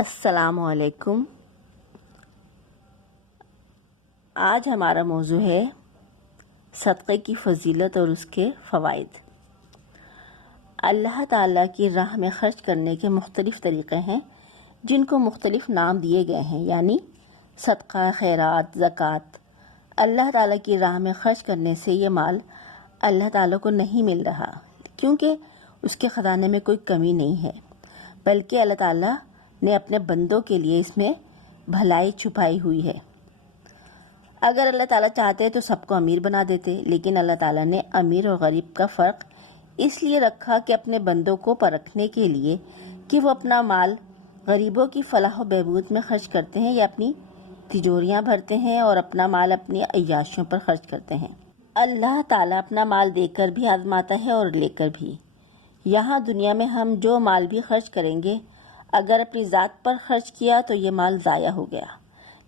السلام علیکم۔ آج ہمارا موضوع ہے صدقے کی فضیلت اور اس کے فوائد۔ اللہ تعالیٰ کی راہ میں خرچ کرنے کے مختلف طریقے ہیں جن کو مختلف نام دیے گئے ہیں، یعنی صدقہ، خیرات، زکوٰۃ۔ اللہ تعالیٰ کی راہ میں خرچ کرنے سے یہ مال اللہ تعالیٰ کو نہیں مل رہا کیونکہ اس کے خزانے میں کوئی کمی نہیں ہے، بلکہ اللہ تعالیٰ نے اپنے بندوں کے لیے اس میں بھلائی چھپائی ہوئی ہے۔ اگر اللہ تعالیٰ چاہتے تو سب کو امیر بنا دیتے، لیکن اللہ تعالیٰ نے امیر اور غریب کا فرق اس لیے رکھا کہ اپنے بندوں کو پرکھنے کے لیے کہ وہ اپنا مال غریبوں کی فلاح و بہبود میں خرچ کرتے ہیں یا اپنی تجوریاں بھرتے ہیں اور اپنا مال اپنی عیاشیوں پر خرچ کرتے ہیں۔ اللہ تعالیٰ اپنا مال دے کر بھی آزماتا ہے اور لے کر بھی۔ یہاں دنیا میں ہم جو مال بھی خرچ کریں گے، اگر اپنی ذات پر خرچ کیا تو یہ مال ضائع ہو گیا،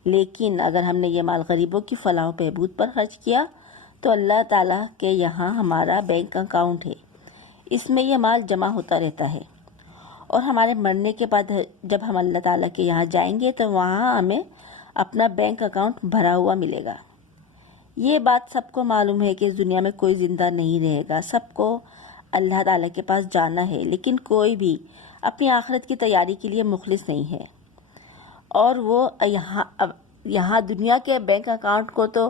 لیکن اگر ہم نے یہ مال غریبوں کی فلاح و بہبود پر خرچ کیا تو اللہ تعالیٰ کے یہاں ہمارا بینک اکاؤنٹ ہے، اس میں یہ مال جمع ہوتا رہتا ہے، اور ہمارے مرنے کے بعد جب ہم اللہ تعالیٰ کے یہاں جائیں گے تو وہاں ہمیں اپنا بینک اکاؤنٹ بھرا ہوا ملے گا۔ یہ بات سب کو معلوم ہے کہ اس دنیا میں کوئی زندہ نہیں رہے گا، سب کو اللہ تعالیٰ کے پاس جانا ہے، لیکن کوئی بھی اپنی آخرت کی تیاری کے لیے مخلص نہیں ہے، اور وہ یہاں دنیا کے بینک اکاؤنٹ کو تو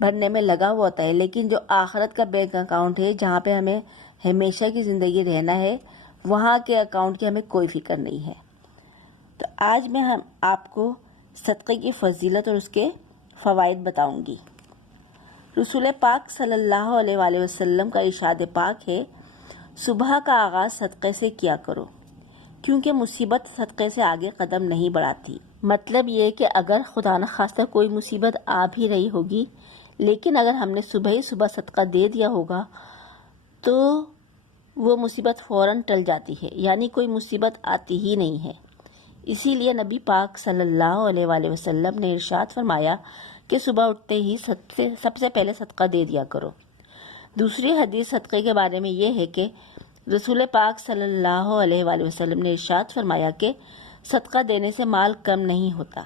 بھرنے میں لگا ہوا ہوتا ہے، لیکن جو آخرت کا بینک اکاؤنٹ ہے جہاں پہ ہمیں ہمیشہ کی زندگی رہنا ہے، وہاں کے اکاؤنٹ کی ہمیں کوئی فکر نہیں ہے۔ تو آج میں آپ کو صدقے کی فضیلت اور اس کے فوائد بتاؤں گی۔ رسول پاک صلی اللہ علیہ وآلہ وسلم کا ارشاد پاک ہے، صبح کا آغاز صدقے سے کیا کرو کیونکہ مصیبت صدقے سے آگے قدم نہیں بڑھاتی۔ مطلب یہ کہ اگر خدا نخواستہ کوئی مصیبت آ بھی رہی ہوگی، لیکن اگر ہم نے صبح صدقہ دے دیا ہوگا تو وہ مصیبت فوراً ٹل جاتی ہے، یعنی کوئی مصیبت آتی ہی نہیں ہے۔ اسی لیے نبی پاک صلی اللہ علیہ وآلہ وسلم نے ارشاد فرمایا کہ صبح اٹھتے ہی سب سے پہلے صدقہ دے دیا کرو۔ دوسری حدیث صدقے کے بارے میں یہ ہے کہ رسول پاک صلی اللہ علیہ وآلہ وسلم نے ارشاد فرمایا کہ صدقہ دینے سے مال کم نہیں ہوتا،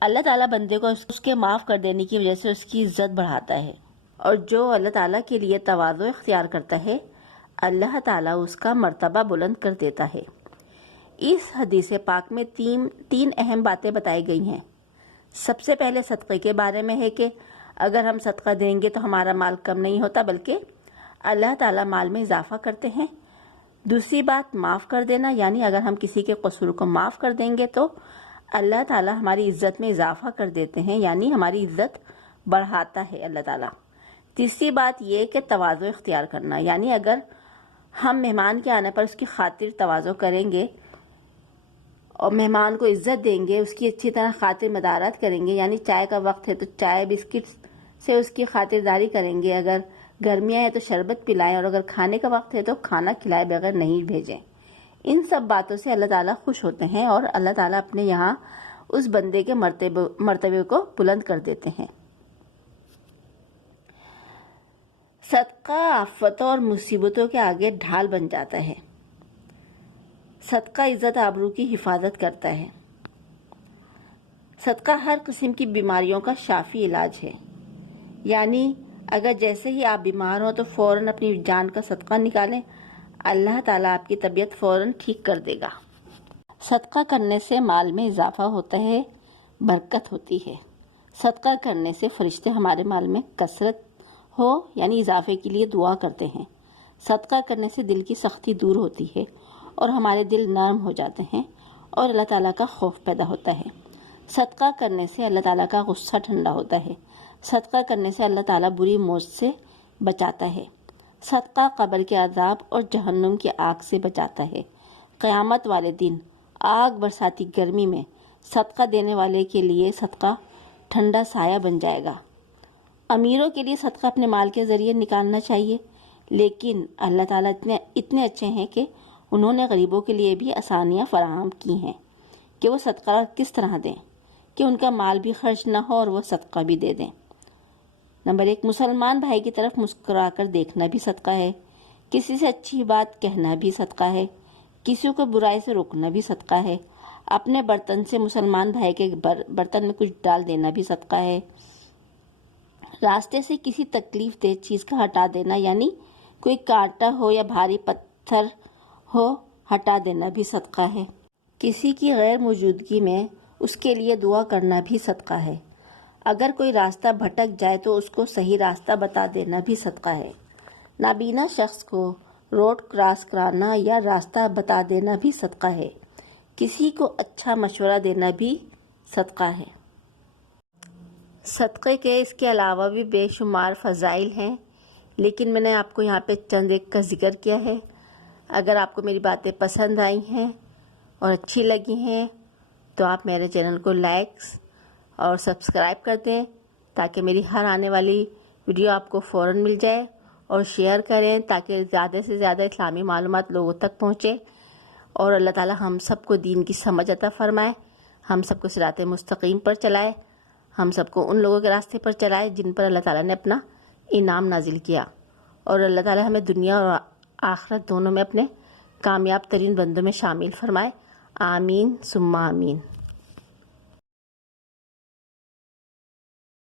اللہ تعالیٰ بندے کو اس کے معاف کر دینے کی وجہ سے اس کی عزت بڑھاتا ہے، اور جو اللہ تعالیٰ کے لیے تواضع اختیار کرتا ہے اللہ تعالیٰ اس کا مرتبہ بلند کر دیتا ہے۔ اس حدیث پاک میں تین اہم باتیں بتائی گئی ہیں۔ سب سے پہلے صدقے کے بارے میں ہے کہ اگر ہم صدقہ دیں گے تو ہمارا مال کم نہیں ہوتا بلکہ اللہ تعالیٰ مال میں اضافہ کرتے ہیں۔ دوسری بات معاف کر دینا، یعنی اگر ہم کسی کے قصور کو معاف کر دیں گے تو اللہ تعالیٰ ہماری عزت میں اضافہ کر دیتے ہیں، یعنی ہماری عزت بڑھاتا ہے اللہ تعالیٰ۔ تیسری بات یہ کہ تواضع اختیار کرنا، یعنی اگر ہم مہمان کے آنے پر اس کی خاطر تواضع کریں گے اور مہمان کو عزت دیں گے، اس کی اچھی طرح خاطر مدارات کریں گے، یعنی چائے کا وقت ہے تو چائے بسکٹ سے اس کی خاطرداری کریں گے، اگر گرمیاں ہیں تو شربت پلائیں، اور اگر کھانے کا وقت ہے تو کھانا کھلائے بغیر نہیں بھیجیں۔ ان سب باتوں سے اللہ تعالیٰ خوش ہوتے ہیں اور اللہ تعالیٰ اپنے یہاں اس بندے کے مرتبے کو بلند کر دیتے ہیں۔ صدقہ آفتوں اور مصیبتوں کے آگے ڈھال بن جاتا ہے۔ صدقہ عزت آبرو کی حفاظت کرتا ہے۔ صدقہ ہر قسم کی بیماریوں کا شافی علاج ہے، یعنی اگر جیسے ہی آپ بیمار ہو تو فوراً اپنی جان کا صدقہ نکالیں، اللہ تعالیٰ آپ کی طبیعت فوراً ٹھیک کر دے گا۔ صدقہ کرنے سے مال میں اضافہ ہوتا ہے، برکت ہوتی ہے۔ صدقہ کرنے سے فرشتے ہمارے مال میں کثرت ہو یعنی اضافے کے لیے دعا کرتے ہیں۔ صدقہ کرنے سے دل کی سختی دور ہوتی ہے اور ہمارے دل نرم ہو جاتے ہیں اور اللہ تعالیٰ کا خوف پیدا ہوتا ہے۔ صدقہ کرنے سے اللہ تعالیٰ کا غصہ ٹھنڈا ہوتا ہے۔ صدقہ کرنے سے اللہ تعالیٰ بری موت سے بچاتا ہے۔ صدقہ قبر کے عذاب اور جہنم کی آگ سے بچاتا ہے۔ قیامت والے دن آگ برساتی گرمی میں صدقہ دینے والے کے لیے صدقہ ٹھنڈا سایہ بن جائے گا۔ امیروں کے لیے صدقہ اپنے مال کے ذریعے نکالنا چاہیے، لیکن اللہ تعالیٰ اتنے اچھے ہیں کہ انہوں نے غریبوں کے لیے بھی آسانیاں فراہم کی ہیں کہ وہ صدقہ کس طرح دیں کہ ان کا مال بھی خرچ نہ ہو اور وہ صدقہ بھی دے دیں۔ نمبر 1، مسلمان بھائی کی طرف مسکرا کر دیکھنا بھی صدقہ ہے، کسی سے اچھی بات کہنا بھی صدقہ ہے، کسی کو برائی سے روکنا بھی صدقہ ہے، اپنے برتن سے مسلمان بھائی کے برتن میں کچھ ڈال دینا بھی صدقہ ہے۔ راستے سے کسی تکلیف دہ چیز کا ہٹا دینا، یعنی کوئی کانٹا ہو یا بھاری پتھر ہو ہٹا دینا بھی صدقہ ہے۔ کسی کی غیر موجودگی میں اس کے لیے دعا کرنا بھی صدقہ ہے۔ اگر کوئی راستہ بھٹک جائے تو اس کو صحیح راستہ بتا دینا بھی صدقہ ہے۔ نابینا شخص کو روڈ کراس کرانا یا راستہ بتا دینا بھی صدقہ ہے۔ کسی کو اچھا مشورہ دینا بھی صدقہ ہے۔ صدقے کے اس کے علاوہ بھی بے شمار فضائل ہیں، لیکن میں نے آپ کو یہاں پہ چند ایک کا ذکر کیا ہے۔ اگر آپ کو میری باتیں پسند آئی ہیں اور اچھی لگی ہیں تو آپ میرے چینل کو لائکس اور سبسکرائب کر دیں تاکہ میری ہر آنے والی ویڈیو آپ کو فوراً مل جائے، اور شیئر کریں تاکہ زیادہ سے زیادہ اسلامی معلومات لوگوں تک پہنچے، اور اللہ تعالی ہم سب کو دین کی سمجھ عطا فرمائے، ہم سب کو صراط مستقیم پر چلائے، ہم سب کو ان لوگوں کے راستے پر چلائے جن پر اللہ تعالیٰ نے اپنا انعام نازل کیا، اور اللہ تعالیٰ ہمیں دنیا اور آخرت دونوں میں اپنے کامیاب ترین بندوں میں شامل فرمائے۔ آمین ثم آمین۔